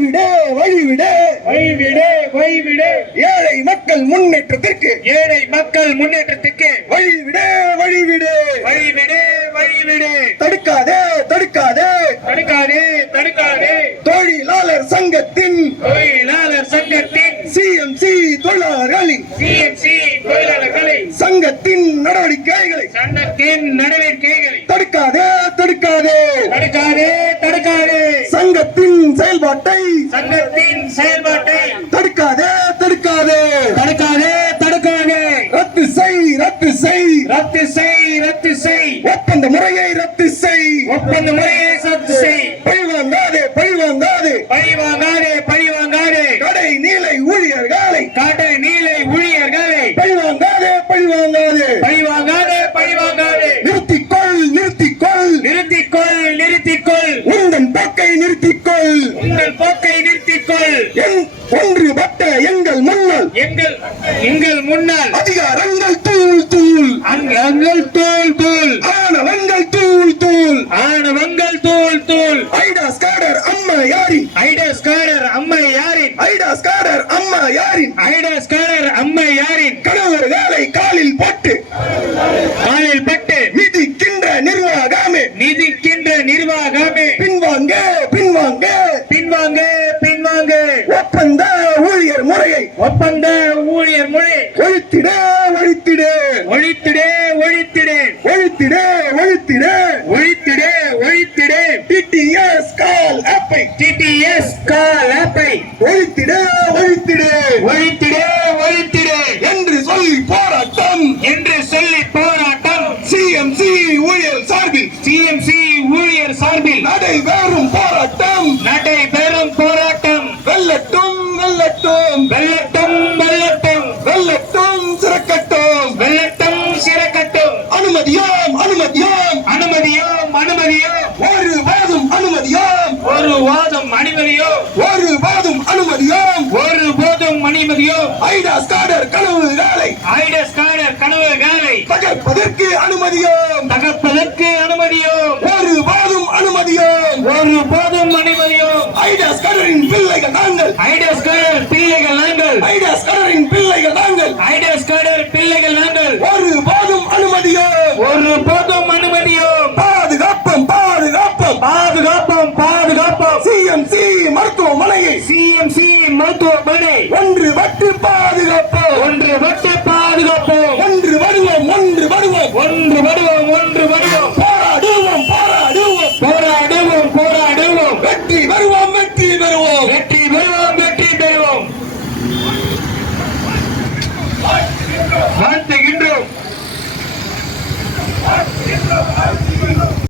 வழிவிடு வழிவிடு வழிவிடு வழிவிடு ஏழை மக்கள் முன்னேற்றத்திற்கு வழிவிடு வழிவிடு வழிவிடு வழிவிடு தடுக்காதே தடுக்காதே தடுக்காதே தடுக்காதே தொழிலாளர் சங்கத்தின் சிஎம்சி தொழிலாளர்களின் சங்கத்தின் நடவடிக்கைகளை தடுக்காதே தடுக்காதே தடுக்காதே தடுக்காதே சங்கத்தின் செயல்பாட்டை தடுக்காதே தடுக்காதே தடுக்காதே தடுக்காதே ரத்து செய் ரத்து செய் ரத்து செய் ரத்து செய் ஒப்பந்த முறையை ரத்து செய் ஒப்பந்த முறையை ரத்து செய் பழிவாங்காதே பழிவாங்காதே பழிவாங்காதே பழிவாங்காதே கடை நீலை ஊழியர்களை பழிவாங்காதே பழிவாங்காதே பழிவாங்காதே பழிவாங்காதே நிறுத்திக்கொள் நிறுத்திக்கொள் நிறுத்திக்கொள் நிறுத்திக்கொள் உங்கள் போக்கை நிறுத்திக்கொள் உங்கள் போக்கை நிறுத்திக்கொள் ஒன்றுபட்ட எங்கள் முன்னாள் எங்கள் முன்னாள் அதிகாரங்கள் தூள் தூள் அங்கங்கள் தூள் தூள் ஆணவங்கள் தூள் தூள் ஆணவங்கள் தூள் தூள் ஐடாஸ் காடர் அம்மா யாரின் ஐடாஸ் காடர் அம்மை யாரின் ஐடாஸ் காடர் அம்மா யாரின் ஐடாஸ் காடர் அம்மை யாரின் கணவர்களை காலில் போட்டு மிதிக்கின்ற நிர்வாகமே பின்வாங்க பின்வாங்க பின்வாங்க பின்வாங்க ஒப்பந்த ஊழியர் முறையை ஒழித்திட ஒழித்திட ஒழித்திடே ஒழித்திடே ஒழித்திட ஒழித்திட ஒழித்திடே ஒழித்திடே டிடிஎஸ் கால் ஆப்பை ஒழித்திட ஒழித்திட ஒழித்திடே ஒழித்திடே என்று சொல்லி போராட்டம் சிஎம்சி ஊழியர் சார்பில் நடைபெறும் போராட்டம் வெல்லட்டும் வெல்லட்டும் வெல்லட்டும் வெல்லட்டும் வெல்லட்டும் சிறக்கட்டும் அனுமதியோம் ஒரு வாதம் அனுமதியோ ஐடாஸ் காடர் கனவுகளை தகர்ப்பதற்கு அனுமதியோ ஒரு வாதம் அனுமதியோ ஐடாஸ் காடரின் பிள்ளைகள் நாங்கள் ஒரு வாதம் அனுமதியோ பாதுகாப்போம் சிஎம்சி மருத்துவமனையை ஒன்றுபட்டு பாதுகாப்போம் ஒன்று வருவோம் போராடுவோம் வெற்றி பெறுவோம் வாழ்த்துகின்றோம்